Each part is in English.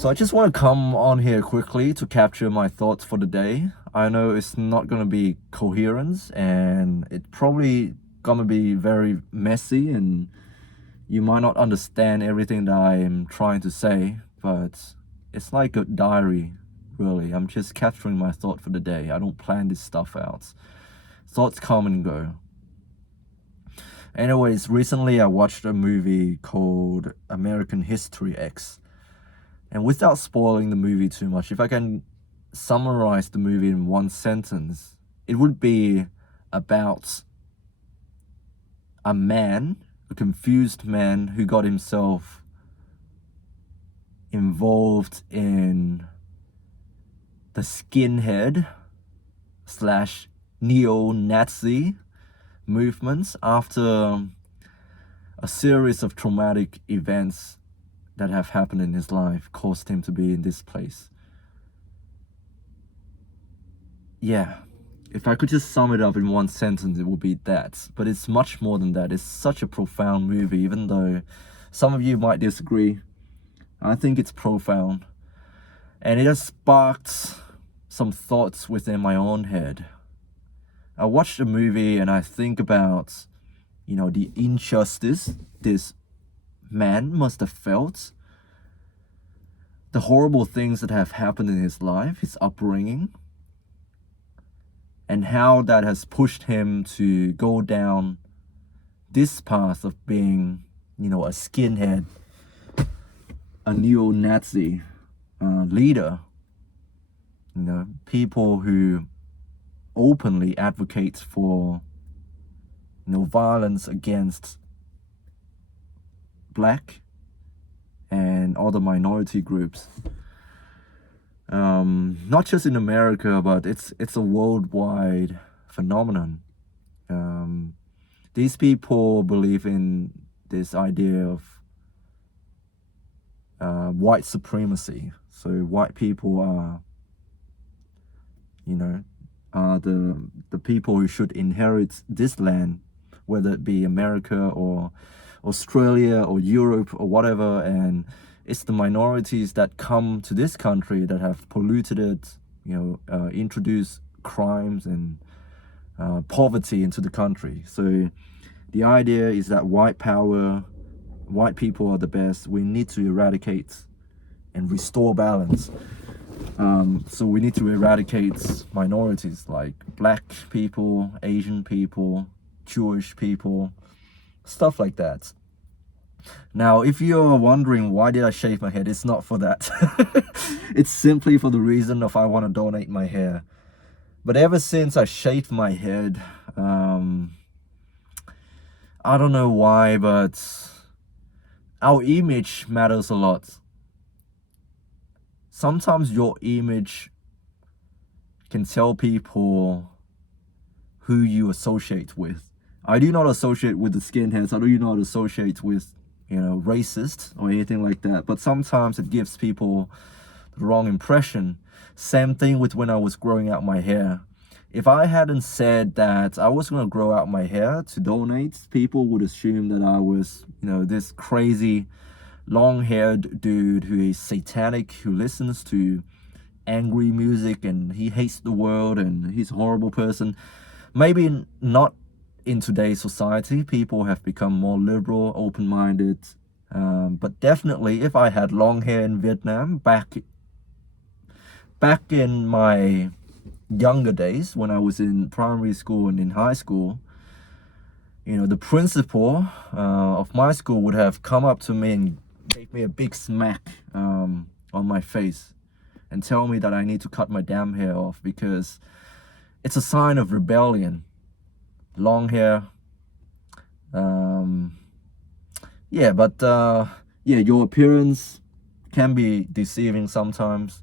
So I just want to come on here quickly to capture my thoughts for the day. I know it's not going to be coherent and it probably going to be very messy and you might not understand everything that I am trying to say, but it's like a diary, really. I'm just capturing my thought for the day. I don't plan this stuff out. Thoughts come and go. Anyways, recently I watched a movie called American History X. And without spoiling the movie too much, if I can summarize the movie in one sentence, it would be about a man, a confused man who got himself involved in the skinhead slash neo-Nazi movements after a series of traumatic events that have happened in his life caused him to be in this place. Yeah, if I could just sum it up in one sentence, it would be that. But it's much more than that. It's such a profound movie, even though some of you might disagree. I think it's profound. And it has sparked some thoughts within my own head. I watched the movie and I think about, the injustice this man must have felt, the horrible things that have happened in his life, his upbringing, and how that has pushed him to go down this path of being, a skinhead, a neo-Nazi leader. People who openly advocate for, violence against Black and other minority groups. Not just in America, but it's a worldwide phenomenon. These people believe in this idea of white supremacy. So white people are, the people who should inherit this land, whether it be America or Australia or Europe or whatever, and it's the minorities that come to this country that have polluted it, introduced crimes and poverty into the country. So the idea is that white people are the best. We need to eradicate and restore balance. So we need to eradicate minorities like Black people, Asian people, Jewish people, stuff like that. Now, if you're wondering why did I shave my head, it's not for that. It's simply for the reason of I want to donate my hair. But ever since I shaved my head, I don't know why, but our image matters a lot. Sometimes your image can tell people who you associate with. I do not associate with the skinheads. I do not associate with, racist or anything like that. But sometimes it gives people the wrong impression. Same thing with when I was growing out my hair. If I hadn't said that I was going to grow out my hair to donate, people would assume that I was, this crazy long-haired dude who is satanic, who listens to angry music and he hates the world and he's a horrible person. Maybe not in today's society. People have become more liberal, open-minded. But definitely, if I had long hair in Vietnam back in my younger days, when I was in primary school and in high school, the principal of my school would have come up to me and gave me a big smack on my face and tell me that I need to cut my damn hair off because it's a sign of rebellion. Long hair. Your appearance can be deceiving sometimes.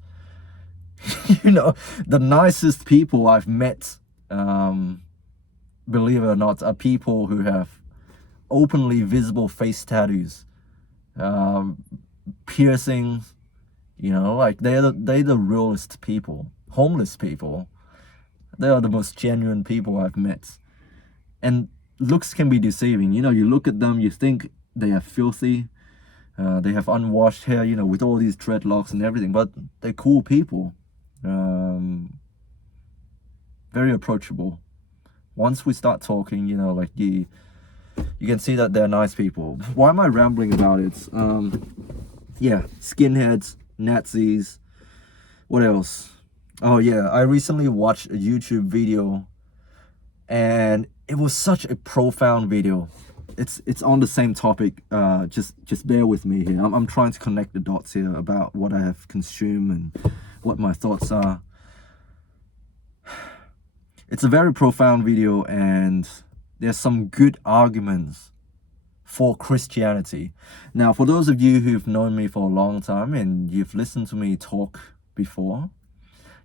The nicest people I've met, believe it or not, are people who have openly visible face tattoos, piercings, they're the realest people. Homeless people, they are the most genuine people I've met. And looks can be deceiving. You look at them, you think they are filthy, They have unwashed hair, with all these dreadlocks and everything, but they're cool people. Very approachable. Once we start talking, like you can see that they're nice people. Why am I rambling about it? Yeah, skinheads, Nazis, what else? Oh yeah, I recently watched a YouTube video, and it was such a profound video. It's on the same topic. Just bear with me here. I'm trying to connect the dots here about what I have consumed and what my thoughts are. It's a very profound video, and there's some good arguments for Christianity. Now, for those of you who've known me for a long time and you've listened to me talk before,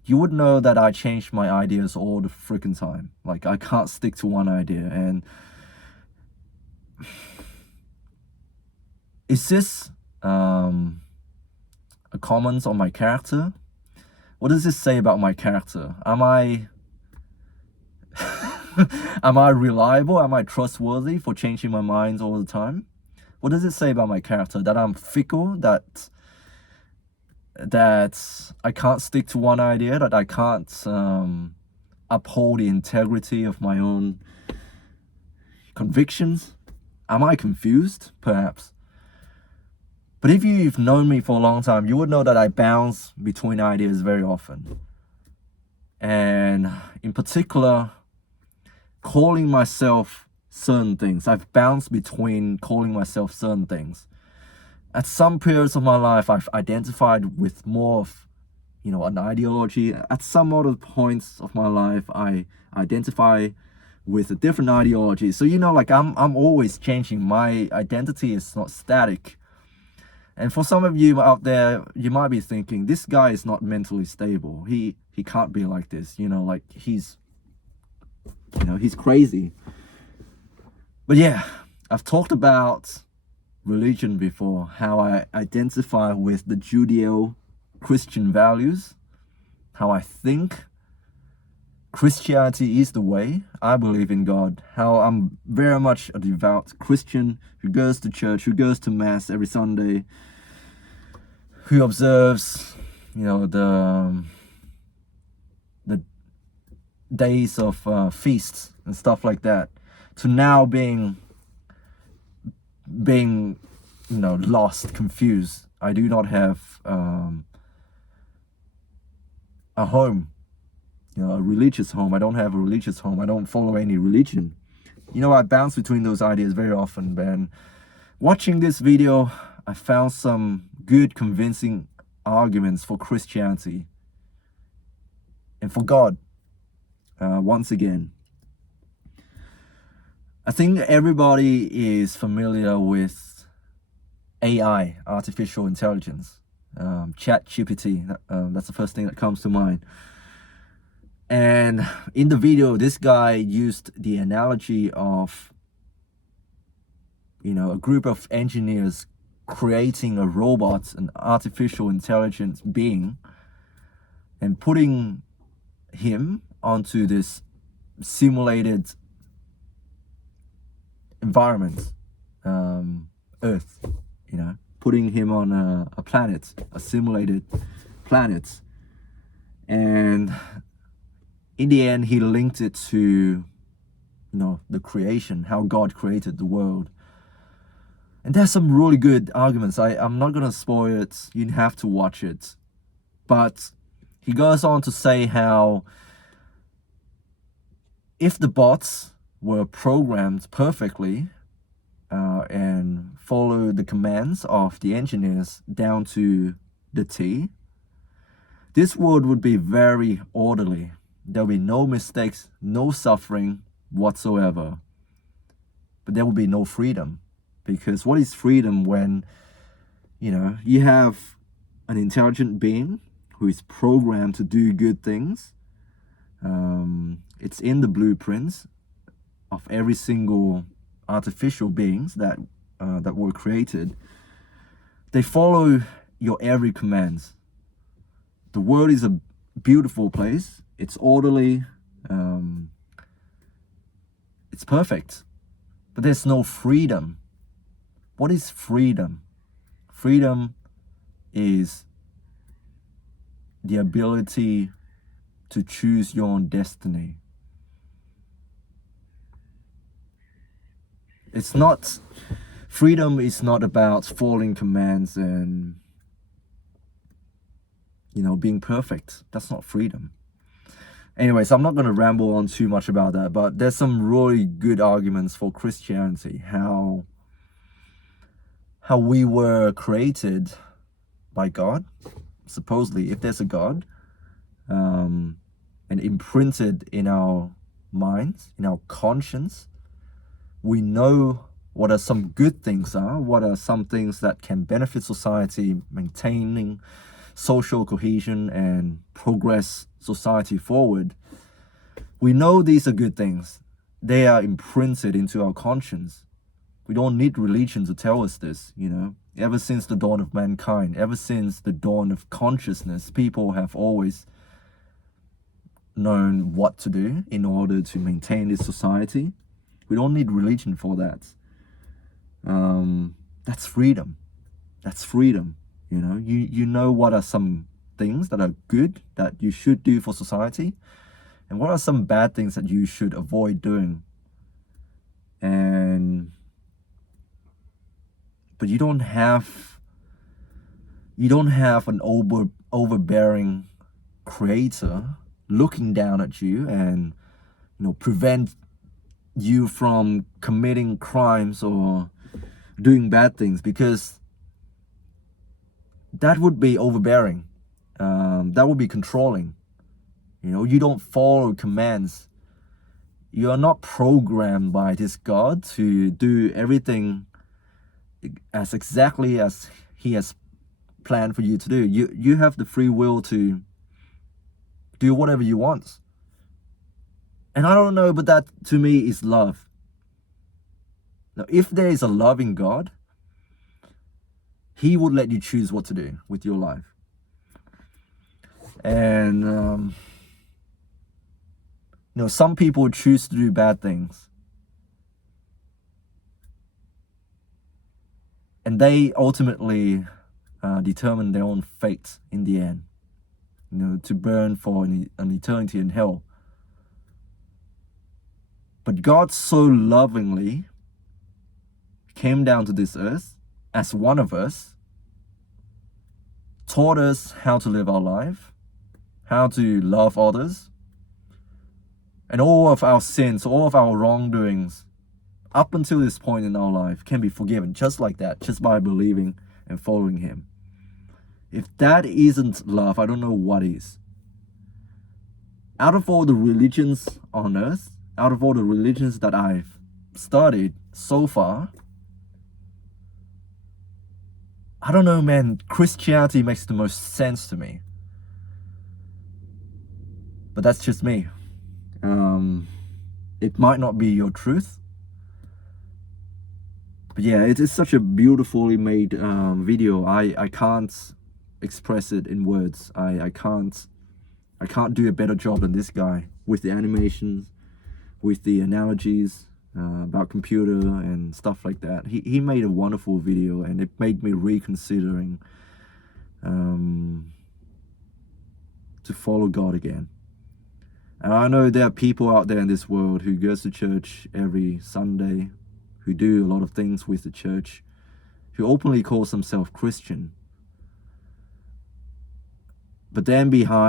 you would know that I change my ideas all the freaking time. Like, I can't stick to one idea. And is this a comment on my character? What does this say about my character? Am I am I reliable? Am I trustworthy for changing my mind all the time? What does it say about my character? That I'm fickle? That I can't stick to one idea? That I can't uphold the integrity of my own convictions? Am I confused? Perhaps. But if you've known me for a long time, you would know that I bounce between ideas very often. And in particular, calling myself certain things. I've bounced between calling myself certain things. At some periods of my life, I've identified with more of, an ideology. At some other points of my life, I identify with a different ideology. So, like I'm always changing. My identity is not static. And for some of you out there, you might be thinking, this guy is not mentally stable. He can't be like this, like he's crazy. But yeah, I've talked about religion before, how I identify with the Judeo-Christian values, how I think Christianity is the way. I believe in God, how I'm very much a devout Christian who goes to church, who goes to mass every Sunday, who observes, the days of feasts and stuff like that, to now being lost, confused. I do not have a home, a religious home. I don't have a religious home. I don't follow any religion. I bounce between those ideas very often. And watching this video, I found some good, convincing arguments for Christianity and for God. Once again, I think everybody is familiar with AI, artificial intelligence, ChatGPT. That's the first thing that comes to mind. And in the video, this guy used the analogy of, a group of engineers creating a robot, an artificial intelligence being, and putting him onto this simulated environment, Earth, putting him on a planet, a simulated planet. And in the end, he linked it to, the creation, how God created the world. And there's some really good arguments. I'm not going to spoil it. You have to watch it. But he goes on to say how if the bots were programmed perfectly and follow the commands of the engineers down to the T, this world would be very orderly. There'll be no mistakes, no suffering whatsoever. But there will be no freedom. Because what is freedom when, you have an intelligent being who is programmed to do good things? It's in the blueprints of every single artificial beings that were created. They follow your every command. The world is a beautiful place. It's orderly. It's perfect. But there's no freedom. What is freedom? Freedom is the ability to choose your own destiny. Freedom is not about following commands and, being perfect. That's not freedom. Anyways, I'm not going to ramble on too much about that, but there's some really good arguments for Christianity, how we were created by God, supposedly, if there's a God, and imprinted in our minds, in our conscience. We know what are some good things are, what are some things that can benefit society, maintaining social cohesion and progress society forward. We know these are good things. They are imprinted into our conscience. We don't need religion to tell us this, Ever since the dawn of mankind, ever since the dawn of consciousness, people have always known what to do in order to maintain this society. We don't need religion for that. That's freedom. That's freedom. You know what are some things that are good that you should do for society, and what are some bad things that you should avoid doing. But you don't have an overbearing creator looking down at you and prevent you from committing crimes or doing bad things, because that would be overbearing. That would be controlling. You don't follow commands. You are not programmed by this God to do everything as exactly as he has planned for you to do. You have the free will to do whatever you want. And I don't know, but that to me is love. Now, if there is a loving God, he would let you choose what to do with your life. And some people choose to do bad things, and they ultimately determine their own fate in the end, to burn for an eternity in hell. But God so lovingly came down to this earth as one of us, taught us how to live our life, how to love others, and all of our sins, all of our wrongdoings up until this point in our life can be forgiven just like that, just by believing and following him. If that isn't love, I don't know what is. Out of all the religions on earth, out of all the religions that I've studied so far, I don't know, man, Christianity makes the most sense to me. But that's just me. It might not be your truth. But yeah, it is such a beautifully made video. I can't express it in words. I can't do a better job than this guy with the animations, with the analogies about computer and stuff like that. He made a wonderful video, and it made me reconsidering to follow God again. And I know there are people out there in this world who goes to church every Sunday, who do a lot of things with the church, who openly calls themselves Christian. But then behind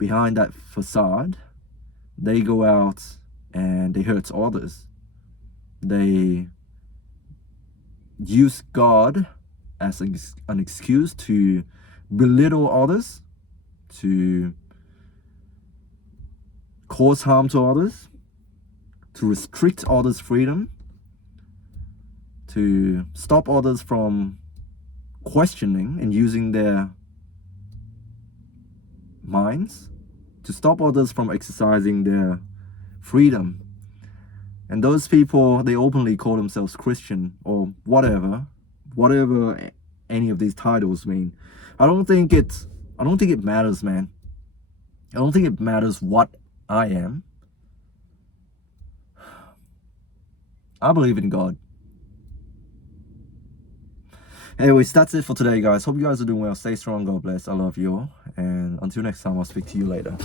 that facade, they go out and they hurt others. They use God as an excuse to belittle others, to cause harm to others, to restrict others' freedom, to stop others from questioning and using their minds, to stop others from exercising their freedom. And those people, they openly call themselves Christian or whatever any of these titles mean. I don't think it matters, man. I don't think it matters what I am. I believe in God. Anyways, that's it for today, guys. Hope you guys are doing well. Stay strong. God bless. I love you all. And until next time, I'll speak to you later.